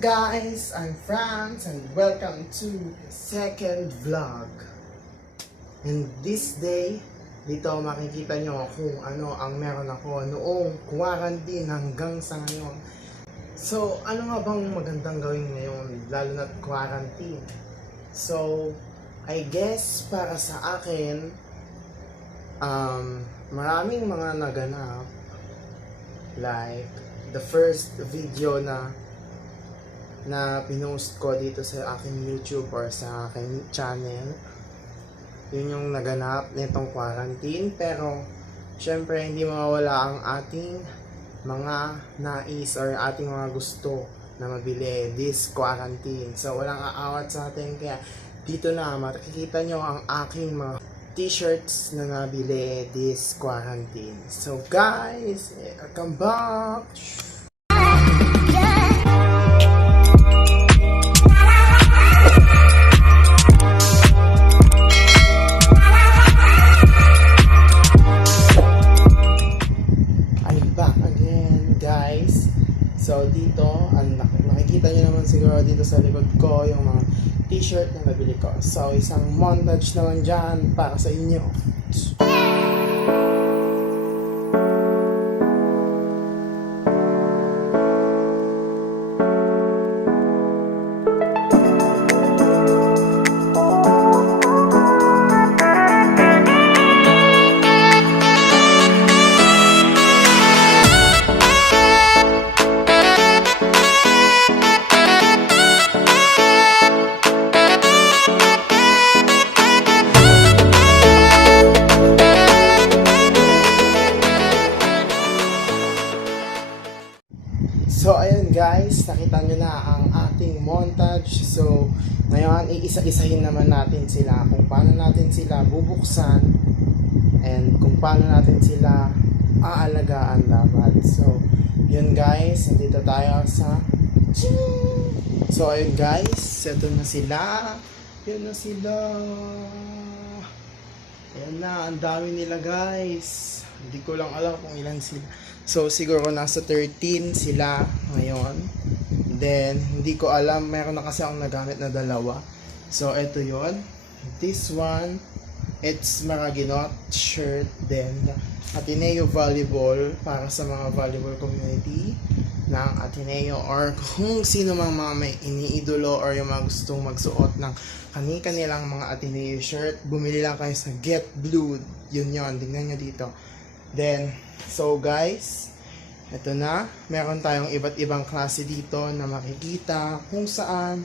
guys? I'm Franz and welcome to the second vlog. And this day, dito makikita nyo kung ano ang meron ako noong quarantine hanggang sa ngayon. So, ano nga bang magandang gawin ngayon, lalo na't quarantine? So, I guess para sa akin, maraming mga naganap. Like, the first video na pinost ko dito sa aking YouTube or sa aking channel, yun yung naganap nitong quarantine. Pero syempre hindi mawawala ang ating mga nais or ating mga gusto na mabili this quarantine. So walang aawat sa atin, kaya dito na makikita nyo ang aking mga t-shirts na nabili this quarantine. So guys, welcome back! So dito, nakikita nyo naman siguro dito sa likod ko yung mga t-shirt na nabili ko. So isang montage naman dyan para sa inyo. So ayun guys, nakita nyo na ang ating montage. So ngayon, iisa-isahin naman natin sila kung paano natin sila bubuksan and kung paano natin sila aalagaan dapat. So yun guys, nandito tayo sa So ayun guys, ito na sila. Yun na sila. Ayan na, ang dami nila guys. Hindi ko lang alam kung ilan sila. So siguro nasa 13 sila ngayon. Then hindi ko alam, meron na kasi akong nagamit na dalawa. So ito yon. This one, it's Maraginot shirt. Then Ateneo Volleyball, para sa mga volleyball community ng Ateneo or kung sino mang mga may iniidolo or yung mga gustong magsuot ng kanilang mga Ateneo shirt, bumili lang kayo sa Get Blue. Yun yon, tingnan nyo dito. Then, so guys, ito na, meron tayong iba't ibang klase dito na makikita kung saan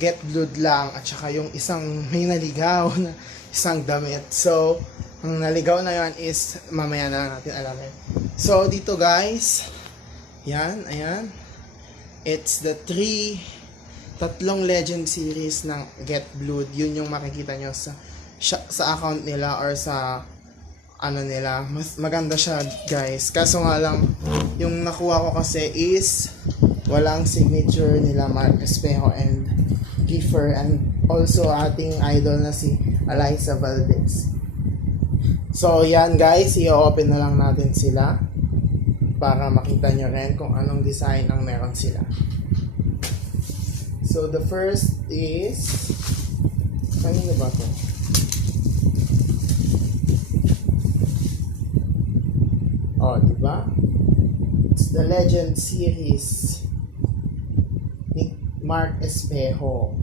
Get Blood lang at saka yung isang may naligaw na isang damit. So, ang naligaw na yan is mamaya na natin alamin. So, dito guys, yan, ayan. It's the tatlong legend series ng Get Blood. Yun yung makikita nyo sa account nila or sa ano nila. Mas maganda siya guys, kaso nga lang yung nakuha ko kasi is walang signature nila Mark Espejo and Kiefer, and also ating idol na si Alyssa Valdez. So yan guys, i-open na lang natin sila para makita nyo rin kung anong design ang meron sila. So the first is, kanino ba to? Oh, diba? It's the Legend series ni Mark Espejo.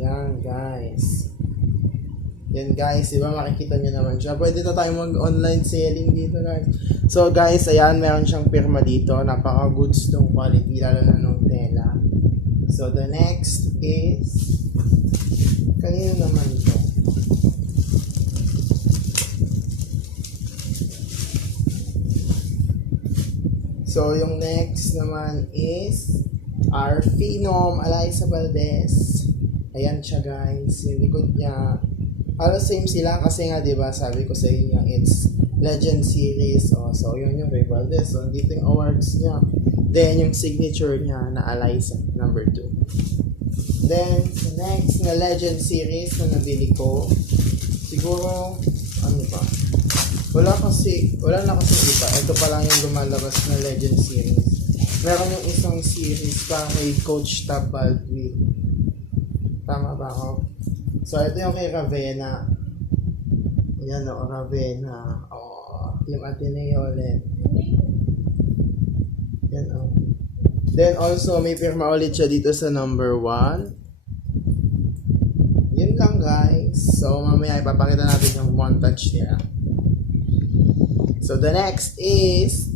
Yan, guys. Yan, guys. Diba? Makikita nyo naman siya. Pwede na tayo mag-online selling dito, guys. So, guys, ayan. Meron siyang pirma dito. Napaka-goods tong quality, lalo na nung tela. So, the next is, kanino naman ito? So, yung next naman is our Phenom Alyssa Valdez. Ayan siya guys, yung likod niya. Halos same sila kasi nga diba sabi ko sa inyo, it's Legend series. Oh, so yun yung Ray Valdez. So, dito yung awards niya. Then, yung signature niya na Alyssa, number 2. Then, next na Legend series na nabili ko. Siguro, ano ba? Wala na kasi iba. Ito pa lang yung lumalabas na Legend series. Meron yung isang series pa kay Coach Tab Baldwin. Tama ba ako? So, ito yung kay Ravenna. Yan o, Ravenna. O, yung Ateneo ulit. Yan o. Then also, may pirma ulit siya dito sa number 1. Yun lang guys. So, mamaya ipapakita natin yung montage niya. So, the next is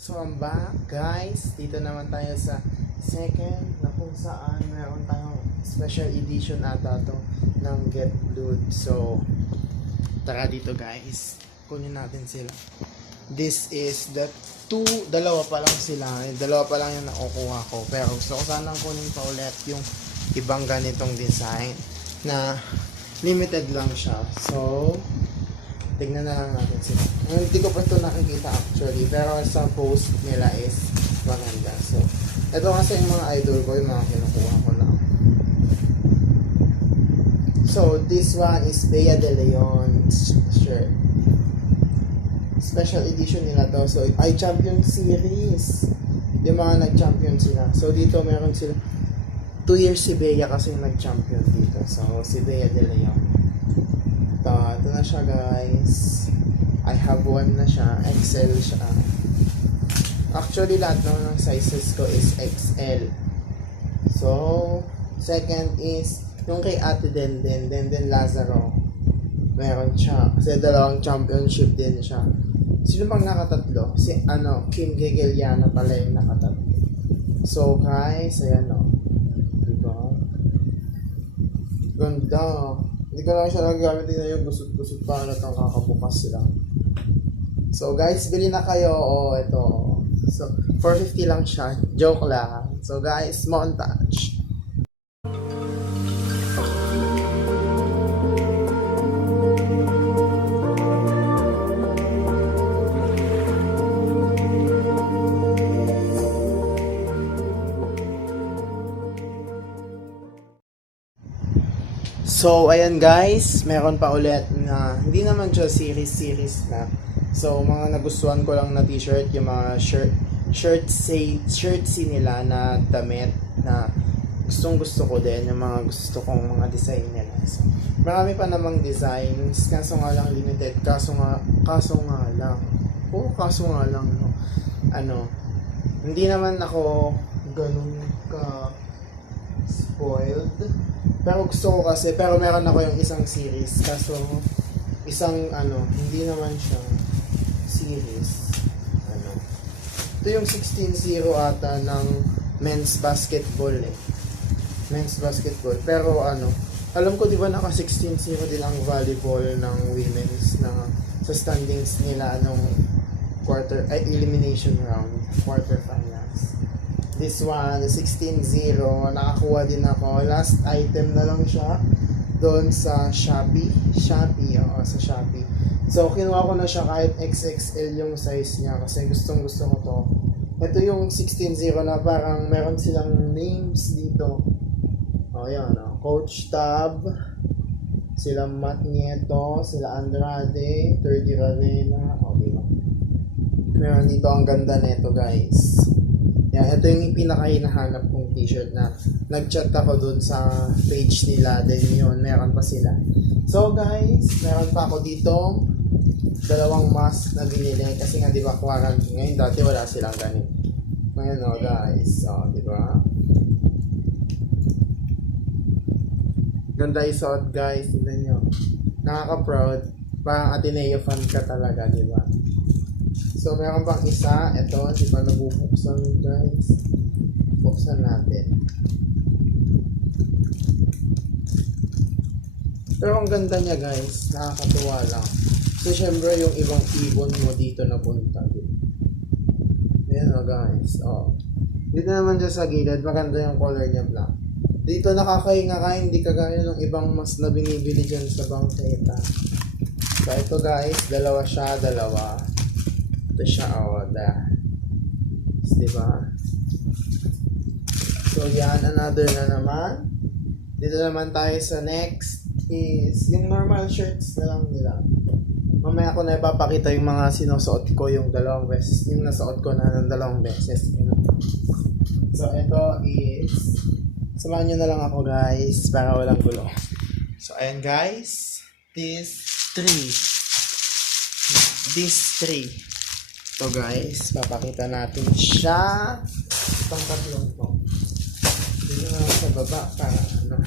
So, I'm back, guys. Dito naman tayo sa second na kung saan meron tayong special edition ata to ng Get Blood. So, tara dito, guys. Kunin natin sila. This is the dalawa pa lang sila. Dalawa pa lang yung nakukuha ko. Pero gusto ko sanang kunin pa ulit yung ibang ganitong design na limited lang siya. So, tignan na lang natin sila. Hindi ko pa ito nakikita actually, pero sa post nila is maganda. So, ito kasi yung mga idol ko, yung mga kinukuha ko lang. So, this one is Bea de Leon shirt. Special edition nila to. So, Champion Series. Yung mga nag-champion sila. So, dito meron sila 2 years si Bea kasi nag-champion dito. So, si Bea de Leon. Ito na siya guys. I have one na siya. XL siya. Actually lahat naman ng sizes ko is XL. So, second is yung kay Ate Denden Lazaro. Meron siya. Kasi dalawang championship din siya. Sino bang nakatatlo? Si Kim Gegeliana pala yung nakatatlo. So guys, ayan o. Diba? Ganda. Hindi ko lang siya nagagamit din na yung busot-busot pa na itong kakabukas sila. So guys, bili na kayo. Ito. So, 450 lang siya. Joke lang. So guys, montage. So, ayan guys, meron pa ulit na, hindi naman siya series na. So, mga nagustuhan ko lang na t-shirt, yung mga shirt nila na damit na gustong gusto ko din, yung mga gusto kong mga design nila. So, marami pa namang designs, kaso nga lang limited, kaso nga lang, no? Hindi naman ako ganun ka spoiled. Pero gusto ko kasi, pero meron ako yung isang series. Kaso, hindi naman siya series. Ito yung 16-0 ata ng men's basketball eh. Men's basketball. Pero alam ko di ba naka 16-0 din ang volleyball ng women's na sa standings nila elimination round, quarterfinals. This one, 16-0, nakakuha din ako. Last item na lang siya doon sa Shopee. Sa Shopee. So, kinuha ko na siya kahit XXL yung size niya kasi gustong gusto ko to. Ito yung 16-0 na parang meron silang names dito. Yan, Coach Tab, sila Matt Nieto, sila Andrade, 30 Ravenna, diba? Meron dito, ang ganda nito guys. Yan, ito yung pinaka-hinahanap kong t-shirt na nag-chat ako dun sa page nila. Then yun, meron pa sila. So guys, meron pa ako dito 2 mask na binili. Kasi nga diba quarantine ngayon, dati wala silang ganito. Ngayon guys, diba? Ganda isuot guys, tignan nyo. Nakaka-proud. Parang Ateneo fan ka talaga, diba? So, meron pang isa. Ito, di ba nabubuksan guys? Buksan natin. Pero ang ganda niya guys. Nakakatuwa lang. So, syempre yung ibang ibon mo dito na punta. Ayan guys. Dito naman dyan sa gilid. Maganda yung color niya black. Dito nakakahinga ka. Hindi kagaya ng ibang mas na binibili dyan sa bangketa. So, ito guys, dalawa siya, dalawa. Ito siya, diba? So, yan, another na naman. Dito naman tayo sa next is yung normal shirts na lang nila. Mamaya ko na ipapakita yung mga sinusuot ko yung dalawang beses. Yung nasuot ko na ng dalawang beses. So, ito is samahan nyo na lang ako guys para walang gulo. So, ayan guys. These three. Ito guys, papakita natin siya. Itong tatlong to. Dito na sa baba para ano.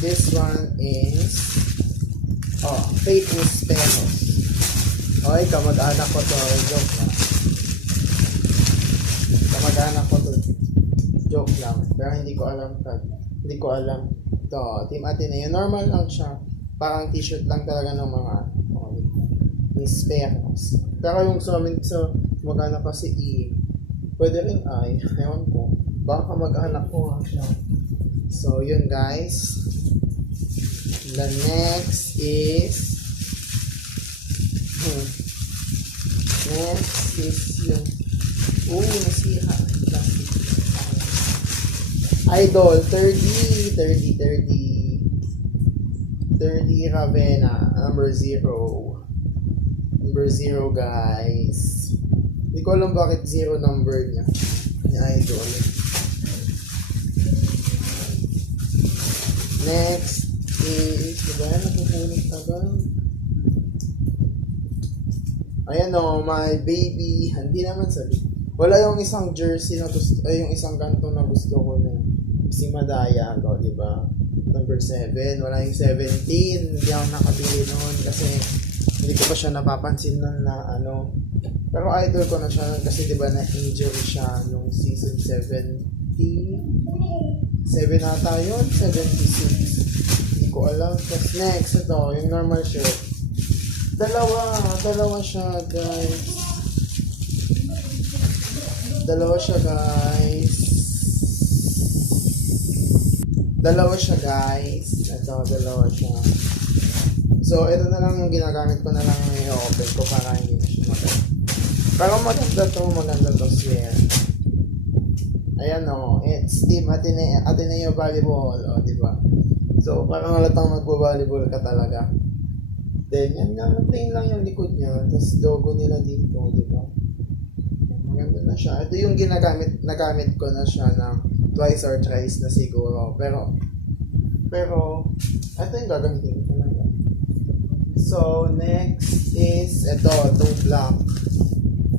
This one is Faith Miss Peros. Okay, kamag-anak ko to. Joke lang. Kamag-anak ko to. Joke lang. Pero hindi ko alam. Ito, Team Ateneo. Normal lang siya. Parang t-shirt lang talaga ng mga Miss Peros. Pero yung mag-anak ko si E. Pwede rin I. Ewan ko. Baka mag-anak ko siya. So, yun guys. The next is yung nasiha. Idol 30 Ravenna number 0 guys. Hindi ko alam bakit 0 number niya ni Idol. Next is napupunit na ba? Ayan my baby. Hindi naman sabi. Wala yung isang jersey na gusto, yung isang ganto na gusto ko na si Madaya, di ba? Number 7. Wala yung 17. Hindi ako nakabili noon kasi hindi ko pa siya napapansin nun na ano. Pero idol ko na siya nun kasi di ba na-injury siya nung season 70. 7 ata yun? 76. Ko alam. Tapos next, ito, yung normal shirt. Dalawa siya, guys. Dalawa siya, guys. Ito, dalawa siya. So, ito na lang yung ginagamit ko na lang yung open ko para hindi na siya maganda. Pero maganda to siya. Ayan it's Team Ateneo Volleyball, di ba? So, parang halatang magbo-volleyball ka talaga. Then, yan nga, plain lang yung likod niya. Tapos, logo nila dito, di ba? Maganda na siya. Ito yung nagamit ko na siya ng twice or thrice na siguro. Pero, ito yung gagamitin ko talaga. So, next is, itong black.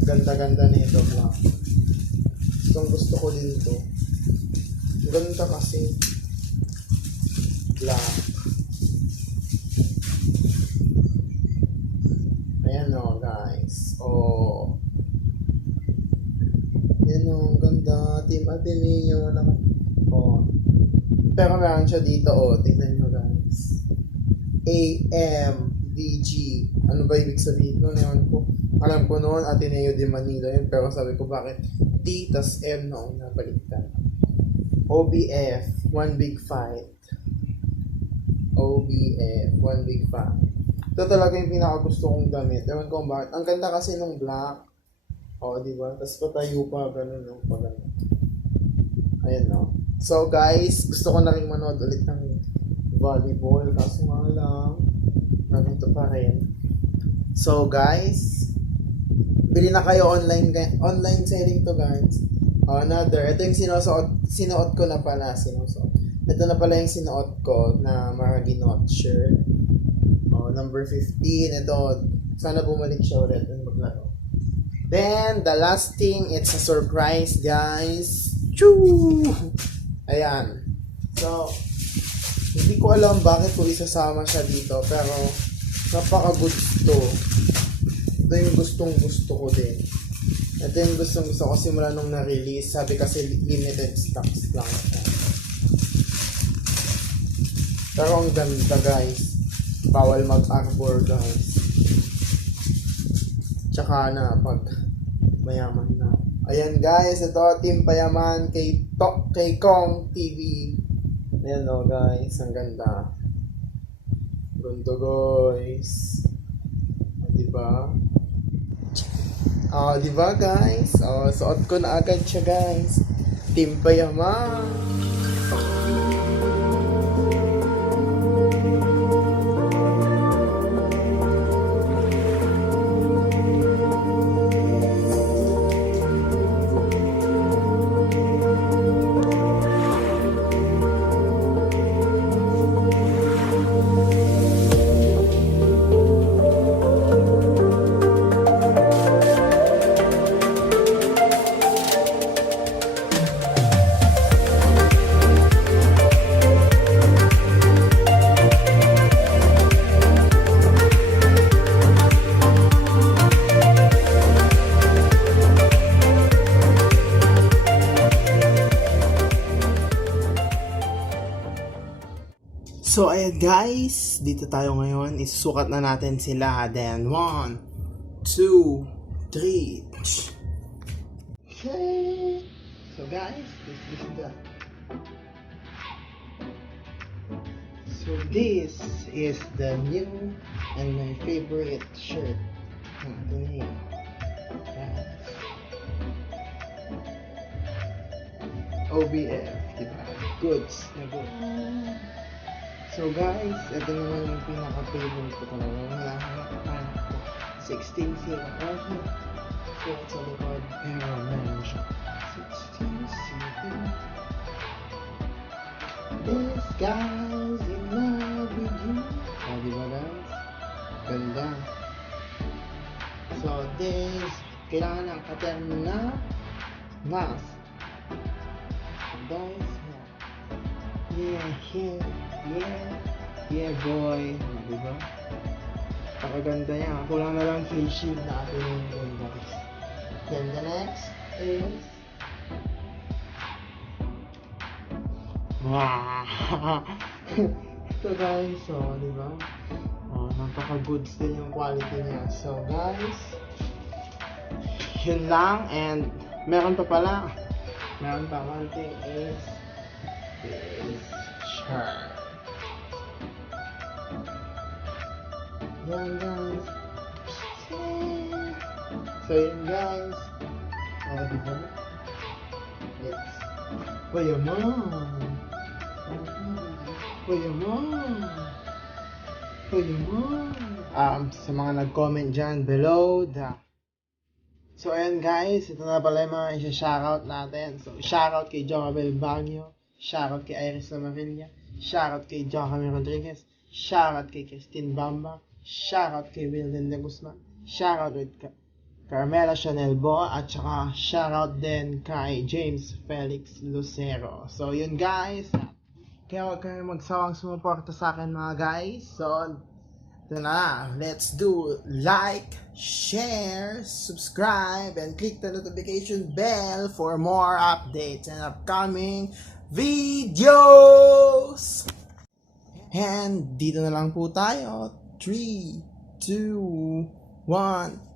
Ganda-ganda na ito, black. Itong gusto ko din ito. Ganda kasi. Black. Ayan guys. Yan ganda. Team Ateneo. Pero meron siya dito, tingnan nyo guys. AMDG. Ano ba ibig sabihin nun? Ewan ko. Alam ko noon, Ateneo de Manila yun. Pero sabi ko bakit T tas M noong nabaliktad. OBF, One Big Fight. OBF, One Big Fight. Ito talaga yung pinakagusto kong damit. Ewan ko bakit. Ang ganda kasi nung black. Diba? Tapos patayo pa, ganun. Ayan So guys, gusto ko na rin manood ulit ng volleyball. Kaso nga lang, nandito pa rin. So guys, bili na kayo online selling to guys. Ito yung sinuot ko na pala. Ito na pala yung sinuot ko na Maraginot shirt. Number 15. Ito, sana bumalik siya ulit and maglaro. Then, the last thing, it's a surprise, guys. Choo! Ayan. So, hindi ko alam bakit ko isasama siya dito, pero napaka-gusto. Ito yung gustong-gusto ko din. Ito yung gustong-gusto ko simula nung na-release. Sabi kasi limited stocks lang siya. Pero ang ganda, guys. Bawal mag-arbor, guys. Tsaka na pag mayaman na. Ayan guys, ito Team Payaman kay Kong TV. Ayan guys, ang ganda. Ganda guys. Diba? Diba guys? Suot ko na agad siya guys. Team Payama. So, ayan guys, dito tayo ngayon. Isusukat na natin sila. Then, 1, 2, 3. Okay. So guys, this is the... So this is the new and my favorite shirt. Ito na yun. Guys. OBF, diba? Goods na goods. So guys, ito naman yung pinaka-favorite ko talaga. Hinahanap ko pa. 16 zero. Okay. So, sa likod. Pero, meron siya. 16 zero. This guy's in love with you. Diba guys? Ganda. So, this, kailangan ng katerno na mask. Guys, yeah boy. Diba? Pakaganda niya. Kulang na lang face shield na atin yung guys. Then the next is ito guys. So, diba? Napaka-goods din yung quality niya. So guys, yun lang. And meron pa pala. Meron pa one thing is this shirt. Yan guys. So yun guys. Diba? Yes. Payaman. Sa mga nag-comment dyan below So ayan guys, ito na pala yung mga isa-shoutout natin. So shoutout kay Jocabel Bagno, shoutout kay Iris Lamarilla, shoutout kay Jocamel Rodriguez, shoutout kay Christine Bamba, shoutout kay Wilden de Guzman, shoutout with Carmela Chanel Boa, at saka shoutout din kay James Felix Lucero. So yun guys, kaya huwag kayo magsawang sumuporta sa akin mga guys. So ito na, let's do like, share, subscribe, and click the notification bell for more updates and upcoming videos. And dito na lang po tayo. 3, 2, 1.